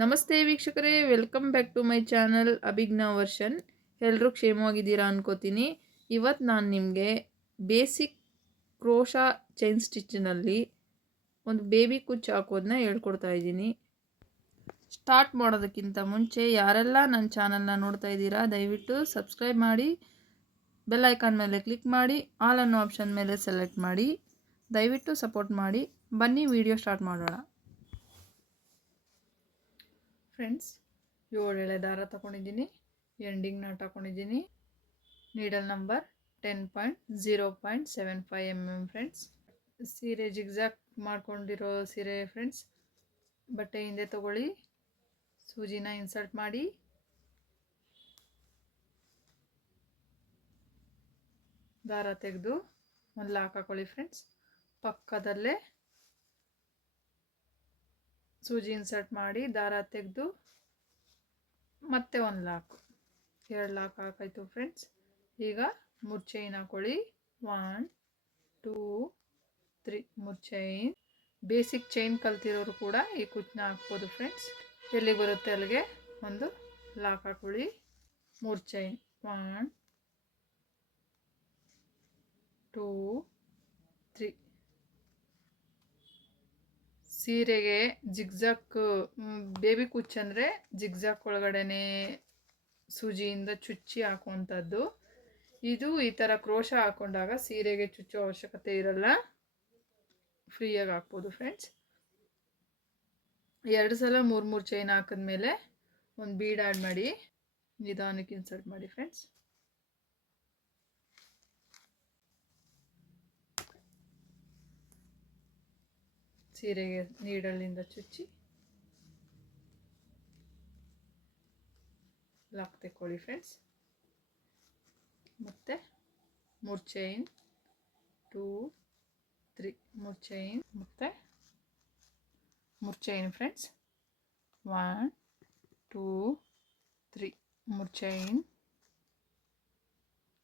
ನಮಸ್ತೆ ವೀಕ್ಷಕರೇ, welcome back to my channel Abhijna version. ಎಲ್ಲರೂ ಕ್ಷೇಮವಾಗಿದ್ದೀರಾ ಅನ್ಕೋತೀನಿ. ಇವತ್ತು ನಾನು ನಿಮಗೆ ಬೇಸಿಕ್ ಕ್ರೋಶಾ ಚೈನ್ ಸ್ಟಿಚ್ನಲ್ಲಿ ಒಂದು ಬೇಬಿ ಕುಚ್ಚು ಹಾಕೋದನ್ನ ಹೇಳ್ಕೊಡ್ತಾ ಇದ್ದೀನಿ. ಸ್ಟಾರ್ಟ್ ಮಾಡೋದಕ್ಕಿಂತ ಮುಂಚೆ ಯಾರೆಲ್ಲ ನನ್ನ ಚಾನಲ್ನ ನೋಡ್ತಾ ಇದ್ದೀರಾ, ದಯವಿಟ್ಟು ಸಬ್ಸ್ಕ್ರೈಬ್ ಮಾಡಿ, ಬೆಲ್ ಐಕಾನ್ ಮೇಲೆ ಕ್ಲಿಕ್ ಮಾಡಿ, ಆಲ್ ಅನ್ನೋ ಆಪ್ಷನ್ ಮೇಲೆ ಸೆಲೆಕ್ಟ್ ಮಾಡಿ. ದಯವಿಟ್ಟು ಸಪೋರ್ಟ್ ಮಾಡಿ. ಬನ್ನಿ ವಿಡಿಯೋ ಸ್ಟಾರ್ಟ್ ಮಾಡೋಣ. ಫ್ರೆಂಡ್ಸ್, 7 ಎಳೆ ದಾರ ತಗೊಂಡಿದ್ದೀನಿ, ಎಂಡಿಂಗ್ ನಾಟ್ ಹಾಕೊಂಡಿದ್ದೀನಿ. Needle number 10.0.75 mm. ಫ್ರೆಂಡ್ಸ್, ಸೀರೆ ಜಿಗ್ಜಾಕ್ ಮಾಡ್ಕೊಂಡಿರೋ ಸೀರೆ ಫ್ರೆಂಡ್ಸ್. ಬಟ್ಟೆ ಹಿಂದೆ ತಗೊಳ್ಳಿ, ಸೂಜಿನ ಇನ್ಸರ್ಟ್ ಮಾಡಿ, ದಾರ ತೆಗೆದು ಒಂದು ಲಾಕ್ ಹಾಕೊಳ್ಳಿ ಫ್ರೆಂಡ್ಸ್. ಪಕ್ಕದಲ್ಲೇ ಸೂಜಿ ಇನ್ಸರ್ಟ್ ಮಾಡಿ, ದಾರ ತೆಗೆದು ಮತ್ತೆ ಒಂದು ಲಾಕ್, 2 ಲಾಕ್ ಹಾಕಾಯ್ತು ಫ್ರೆಂಡ್ಸ್. ಈಗ 3 ಚೈನ್ ಹಾಕೊಳ್ಳಿ. 1 2 3 3 ಚೈನ್. ಬೇಸಿಕ್ ಚೈನ್ ಕಲ್ತಿರೋರು ಕೂಡ ಈ ಕುಚ್ಚನ್ನ ಹಾಕ್ಬೋದು ಫ್ರೆಂಡ್ಸ್. ಎಲ್ಲಿಗೆ ಬರುತ್ತೆ ಅಲ್ಲಿಗೆ ಒಂದು ಲಾಕ್ ಹಾಕೊಳ್ಳಿ. 3 ಚೈನ್. 1 2 3. ಸೀರೆಗೆ ಜಿಗ್ಜಾಕ್ ಬೇಬಿ ಕುಚ್ಚು ಅಂದರೆ ಜಿಗ್ಜಾಕ್ ಒಳಗಡೆನೆ ಸೂಜಿಯಿಂದ ಚುಚ್ಚಿ ಹಾಕುವಂಥದ್ದು. ಇದು ಈ ಥರ ಕ್ರೋಶ ಹಾಕೊಂಡಾಗ ಸೀರೆಗೆ ಚುಚ್ಚೋ ಅವಶ್ಯಕತೆ ಇರಲ್ಲ, ಫ್ರೀಯಾಗಿ ಹಾಕ್ಬೋದು ಫ್ರೆಂಡ್ಸ್. 2 ಸಲ 3 ಚೈನ್ ಹಾಕಿದ್ಮೇಲೆ ಒಂದು ಬೀಡ್ ಆ್ಯಡ್ ಮಾಡಿ, ನಿಧಾನಕ್ಕೆ ಇನ್ಸರ್ಟ್ ಮಾಡಿ ಫ್ರೆಂಡ್ಸ್. ಸೀರೆಗೆ ನೀಡಲಿಂದ ಚುಚ್ಚಿ ಲಾಕ್ ತೆಕ್ಕೊಳ್ಳಿ ಫ್ರೆಂಡ್ಸ್. ಮತ್ತೆ 3 ಚೈನ್. 2 3 3 ಚೈನ್. ಮತ್ತೆ 3 ಚೈನ್ ಫ್ರೆಂಡ್ಸ್. 1 2 3 3 ಚೈನ್.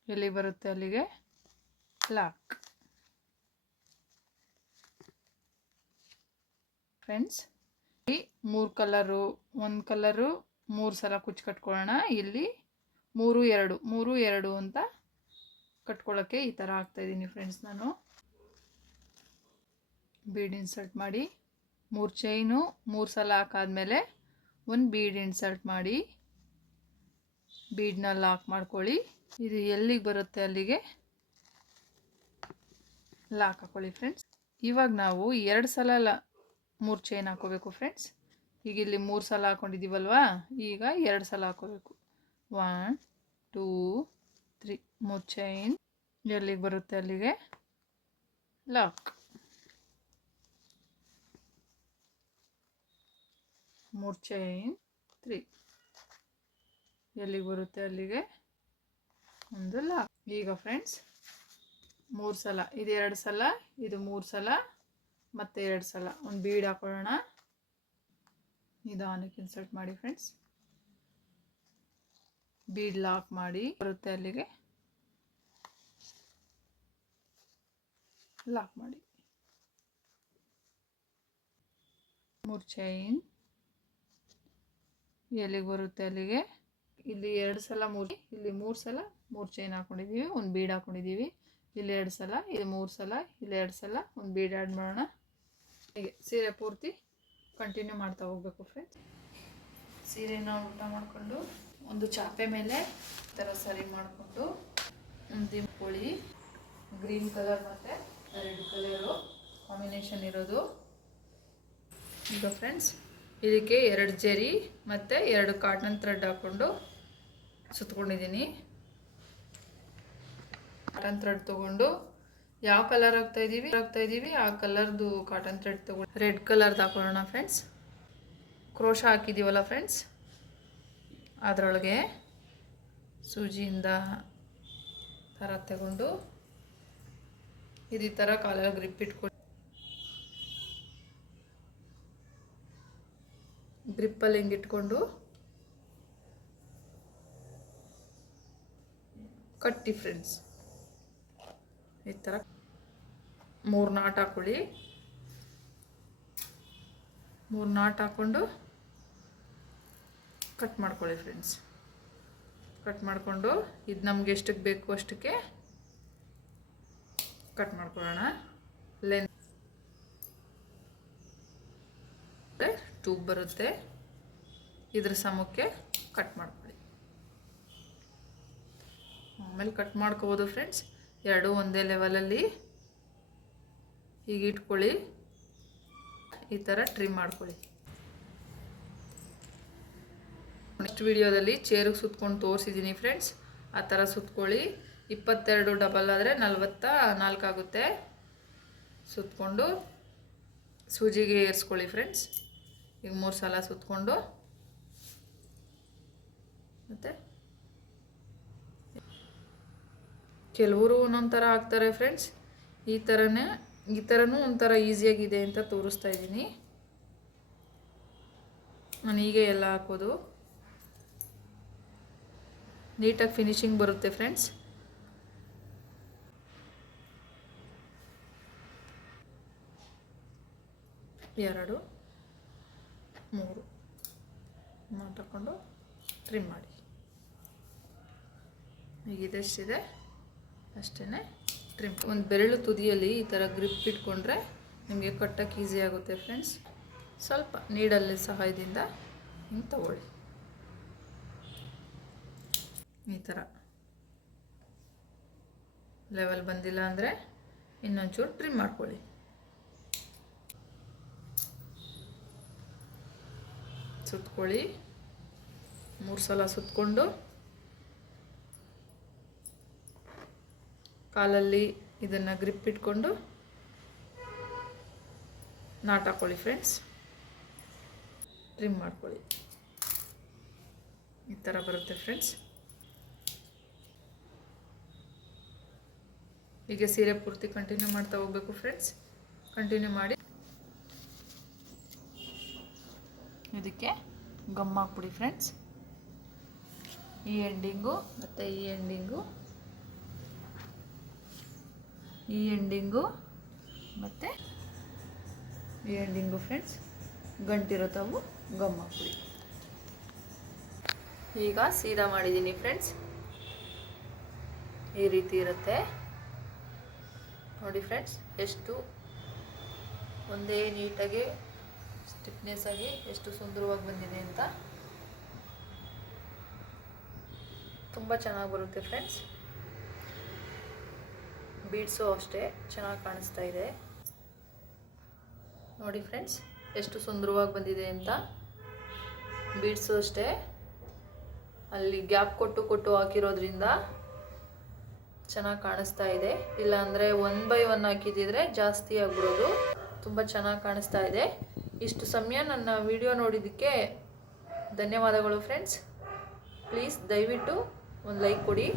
ಎಲ್ಲಿ ಬರುತ್ತೆ ಅಲ್ಲಿಗೆ ಲಾಕ್ ಫ್ರೆಂಡ್ಸ್. ಈ 3 ಕಲರು, ಒಂದು ಕಲರು 3 ಸಲ ಕುಚ್ಚು ಕಟ್ಕೊಳ್ಳೋಣ. ಇಲ್ಲಿ 3 2 3 2 ಅಂತ ಕಟ್ಕೊಳ್ಳೋಕ್ಕೆ ಈ ಥರ ಹಾಕ್ತಾಯಿದ್ದೀನಿ ಫ್ರೆಂಡ್ಸ್. ನಾನು ಬೀಡ್ ಇನ್ಸರ್ಟ್ ಮಾಡಿ, 3 ಚೈನು 3 ಸಲ ಹಾಕಾದ್ಮೇಲೆ ಒಂದು ಬೀಡ್ ಇನ್ಸರ್ಟ್ ಮಾಡಿ, ಬೀಡನ್ನ ಲಾಕ್ ಮಾಡ್ಕೊಳ್ಳಿ. ಇದು ಎಲ್ಲಿಗೆ ಬರುತ್ತೆ ಅಲ್ಲಿಗೆ ಲಾಕ್ ಹಾಕೊಳ್ಳಿ ಫ್ರೆಂಡ್ಸ್. ಇವಾಗ ನಾವು 2 ಸಲ 3 ಚೈನ್ ಹಾಕೋಬೇಕು ಫ್ರೆಂಡ್ಸ್. ಈಗ ಇಲ್ಲಿ 3 ಸಲ ಹಾಕೊಂಡಿದ್ದೀವಲ್ವಾ, ಈಗ 2 ಸಲ ಹಾಕೋಬೇಕು. 1 2 3 3 ಚೈನ್. ಎಲ್ಲಿಗೆ ಬರುತ್ತೆ ಅಲ್ಲಿಗೆ ಲಾಕ್. 3 ಚೈನ್ 3. ಎಲ್ಲಿಗೆ ಬರುತ್ತೆ ಅಲ್ಲಿಗೆ ಒಂದು ಲಾಕ್. ಈಗ ಫ್ರೆಂಡ್ಸ್ 3 ಸಲ, ಇದು 2 ಸಲ, ಇದು 3 ಸಲ, ಮತ್ತೆ 2 ಸಲ ಒಂದು ಬೀಡ್ ಹಾಕೊಳ್ಳೋಣ. ನಿಧಾನಕ್ಕೆ ಇನ್ಸರ್ಟ್ ಮಾಡಿ ಫ್ರೆಂಡ್ಸ್. ಬೀಡ್ ಲಾಕ್ ಮಾಡಿ, ಬರುತ್ತೆ ಅಲ್ಲಿಗೆ ಲಾಕ್ ಮಾಡಿ. 3 ಚೈನ್. ಎಲ್ಲಿಗೆ ಬರುತ್ತೆ ಅಲ್ಲಿಗೆ ಇಲ್ಲಿ 2 ಸಲ 3, ಇಲ್ಲಿ 3 ಸಲ 3 ಚೈನ್ ಹಾಕೊಂಡಿದ್ದೀವಿ, ಒಂದು ಬೀಡ್ ಹಾಕೊಂಡಿದ್ದೀವಿ. ಇಲ್ಲಿ 2 ಸಲ, ಇಲ್ಲಿ 3 ಸಲ, ಇಲ್ಲಿ 2 ಸಲ ಒಂದು ಬೀಡ್ ಆ್ಯಡ್ ಮಾಡೋಣ. ಹೀಗೆ ಸೀರೆ ಪೂರ್ತಿ ಕಂಟಿನ್ಯೂ ಮಾಡ್ತಾ ಹೋಗ್ಬೇಕು ಫ್ರೆಂಡ್ಸ್. ಸೀರೆನ ಉಲ್ಟಾ ಮಾಡಿಕೊಂಡು ಒಂದು ಚಾಪೆ ಮೇಲೆ ಈ ಥರ ಸರಿ ಮಾಡಿಕೊಂಡು ಒಂದು ದಿಮ್ಕೊಳ್ಳಿ. ಗ್ರೀನ್ ಕಲರ್ ಮತ್ತು ರೆಡ್ ಕಲರು ಕಾಂಬಿನೇಷನ್ ಇರೋದು. ಈಗ ಫ್ರೆಂಡ್ಸ್ ಇದಕ್ಕೆ 2 ಜರಿ ಮತ್ತು 2 ಕಾಟನ್ ಥ್ರೆಡ್ ಹಾಕ್ಕೊಂಡು ಸುತ್ಕೊಂಡಿದ್ದೀನಿ. ಕಾಟನ್ ಥ್ರೆಡ್ ತೊಗೊಂಡು ಯಾವ ಕಲರ್ ಹಾಕ್ತಾಯಿದ್ದೀವಿ ಆ ಕಲರ್ದು ಕಾಟನ್ ಥ್ರೆಡ್ ತೊಗೊಂಡು ರೆಡ್ ಕಲರ್ದು ಹಾಕೊಳ್ಳೋಣ ಫ್ರೆಂಡ್ಸ್. ಕ್ರೋಶ ಹಾಕಿದ್ದೀವಲ್ಲ ಫ್ರೆಂಡ್ಸ್, ಅದರೊಳಗೆ ಸೂಜಿಯಿಂದ ಥರ ತಗೊಂಡು ಈ ಥರ ಕಾಲಲ್ಲಿ ಗ್ರಿಪ್ ಇಟ್ಕೊಂಡು ಗ್ರಿಪ್ಪಲ್ಲಿ ಹಿಂಗೆ ಇಟ್ಕೊಂಡು ಕಟ್ಟಿ ಫ್ರೆಂಡ್ಸ್. ಈ ಥರ 3 ನಾಟ್ ಹಾಕೊಳ್ಳಿ. 3 ನಾಟ್ ಹಾಕ್ಕೊಂಡು ಕಟ್ ಮಾಡ್ಕೊಳ್ಳಿ ಫ್ರೆಂಡ್ಸ್. ಕಟ್ ಮಾಡಿಕೊಂಡು ಇದು ನಮ್ಗೆ ಎಷ್ಟಕ್ಕೆ ಬೇಕು ಅಷ್ಟಕ್ಕೆ ಕಟ್ ಮಾಡ್ಕೊಳ್ಳೋಣ. ಲೆಂತ್ ಟ್ಯೂಬ್ ಬರುತ್ತೆ, ಇದ್ರ ಸಮಕ್ಕೆ ಕಟ್ ಮಾಡ್ಕೊಳ್ಳಿ. ಆಮೇಲೆ ಕಟ್ ಮಾಡ್ಕೋಬೋದು ಫ್ರೆಂಡ್ಸ್. ಎರಡೂ ಒಂದೇ ಲೆವೆಲಲ್ಲಿ ಹೀಗೆ ಇಟ್ಕೊಳ್ಳಿ. ಈ ಥರ ಟ್ರಿಮ್ ಮಾಡ್ಕೊಳ್ಳಿ. ನೆಕ್ಸ್ಟ್ ವಿಡಿಯೋದಲ್ಲಿ ಚೇರಿಗೆ ಸುತ್ಕೊಂಡು ತೋರಿಸಿದ್ದೀನಿ ಫ್ರೆಂಡ್ಸ್. ಆ ಥರ ಸುತ್ಕೊಳ್ಳಿ. 22 ಡಬಲ್ ಆದರೆ 44 ಆಗುತ್ತೆ. ಸುತ್ಕೊಂಡು ಸೂಜಿಗೆ ಏರಿಸ್ಕೊಳ್ಳಿ ಫ್ರೆಂಡ್ಸ್. ಈಗ 3 ಸಲ ಸುತ್ಕೊಂಡು ಮತ್ತು ಕೆಲವರು ಒಂದೊಂದು ಥರ ಹಾಕ್ತಾರೆ ಫ್ರೆಂಡ್ಸ್. ಈ ಥರನೂ ಒಂಥರ ಈಸಿಯಾಗಿದೆ ಅಂತ ತೋರಿಸ್ತಾ ಇದ್ದೀನಿ. ನಾನು ಹೀಗೆ ಎಲ್ಲ ಹಾಕೋದು ನೀಟಾಗಿ ಫಿನಿಶಿಂಗ್ ಬರುತ್ತೆ ಫ್ರೆಂಡ್ಸ್. ಎರಡು 3 ತಗೊಂಡು ಟ್ರಿಮ್ ಮಾಡಿ. ಈಗ ಇದೆಷ್ಟಿದೆ ಅಷ್ಟೇ ಟ್ರಿಮ್. ಒಂದು ಬೆರಳು ತುದಿಯಲ್ಲಿ ಈ ಥರ ಗ್ರಿಪ್ ಇಟ್ಕೊಂಡ್ರೆ ನಿಮಗೆ ಕಟ್ಟಕ್ಕೆ ಈಸಿ ಆಗುತ್ತೆ ಫ್ರೆಂಡ್ಸ್. ಸ್ವಲ್ಪ ನೀಡಲ್ಲಿ ಸಹಾಯದಿಂದ ಹಿಂಗೆ ತಗೊಳ್ಳಿ. ಈ ಥರ ಲೆವೆಲ್ ಬಂದಿಲ್ಲ ಅಂದರೆ ಇನ್ನೊಂಚೂರು ಟ್ರಿಮ್ ಮಾಡ್ಕೊಳ್ಳಿ. ಸುತ್ಕೊಳ್ಳಿ. 3 ಸಲ ಸುತ್ಕೊಂಡು ಕಾಲಲ್ಲಿ ಇದನ್ನು ಗ್ರಿಪ್ ಇಟ್ಕೊಂಡು ನಾಟ್ ಹಾಕ್ಕೊಳ್ಳಿ ಫ್ರೆಂಡ್ಸ್. ಟ್ರಿಮ್ ಮಾಡ್ಕೊಳ್ಳಿ. ಈ ಥರ ಬರುತ್ತೆ ಫ್ರೆಂಡ್ಸ್. ಹೀಗೆ ಸೀರೆ ಪೂರ್ತಿ ಕಂಟಿನ್ಯೂ ಮಾಡ್ತಾ ಹೋಗಬೇಕು ಫ್ರೆಂಡ್ಸ್. ಕಂಟಿನ್ಯೂ ಮಾಡಿ ಇದಕ್ಕೆ ಗಮ್ ಹಾಕ್ಬಿಡಿ ಫ್ರೆಂಡ್ಸ್. ಈ ಎಂಡಿಂಗು ಮತ್ತು ಈ ಎಂಡಿಂಗು ಮತ್ತು ಈ ಎಂಡಿಂಗು ಫ್ರೆಂಡ್ಸ್ ಗಂಟಿರೋ ತಾವು ಗಮ್ ಹಾಕ್ಬಿಡಿ. ಈಗ ಸೀದಾ ಮಾಡಿದ್ದೀನಿ ಫ್ರೆಂಡ್ಸ್. ಈ ರೀತಿ ಇರುತ್ತೆ ನೋಡಿ ಫ್ರೆಂಡ್ಸ್. ಎಷ್ಟು ಒಂದೇ ನೀಟಾಗಿ ಸ್ಟಿಫ್ನೆಸ್ ಆಗಿ ಎಷ್ಟು ಸುಂದರವಾಗಿ ಬಂದಿದೆ ಅಂತ. ತುಂಬ ಚೆನ್ನಾಗಿ ಬರುತ್ತೆ ಫ್ರೆಂಡ್ಸ್. ಬೀಡ್ಸು ಅಷ್ಟೇ ಚೆನ್ನಾಗಿ ಕಾಣಿಸ್ತಾ ಇದೆ ನೋಡಿ ಫ್ರೆಂಡ್ಸ್. ಎಷ್ಟು ಸುಂದರವಾಗಿ ಬಂದಿದೆ ಅಂತ. ಬೀಡ್ಸು ಅಷ್ಟೇ ಅಲ್ಲಿ ಗ್ಯಾಪ್ ಕೊಟ್ಟು ಹಾಕಿರೋದ್ರಿಂದ ಚೆನ್ನಾಗಿ ಕಾಣಿಸ್ತಾ ಇದೆ. ಇಲ್ಲಾಂದರೆ 1 by 1 ಹಾಕಿದ್ದಿದ್ರೆ ಜಾಸ್ತಿ ಆಗ್ಬಿಡೋದು. ತುಂಬ ಚೆನ್ನಾಗಿ ಕಾಣಿಸ್ತಾ ಇದೆ. ಇಷ್ಟು ಸಮಯ ನನ್ನ ವಿಡಿಯೋ ನೋಡಿದ್ದಕ್ಕೆ ಧನ್ಯವಾದಗಳು ಫ್ರೆಂಡ್ಸ್. ಪ್ಲೀಸ್ ದಯವಿಟ್ಟು ಒಂದು ಲೈಕ್ ಕೊಡಿ.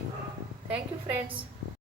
Thank you friends.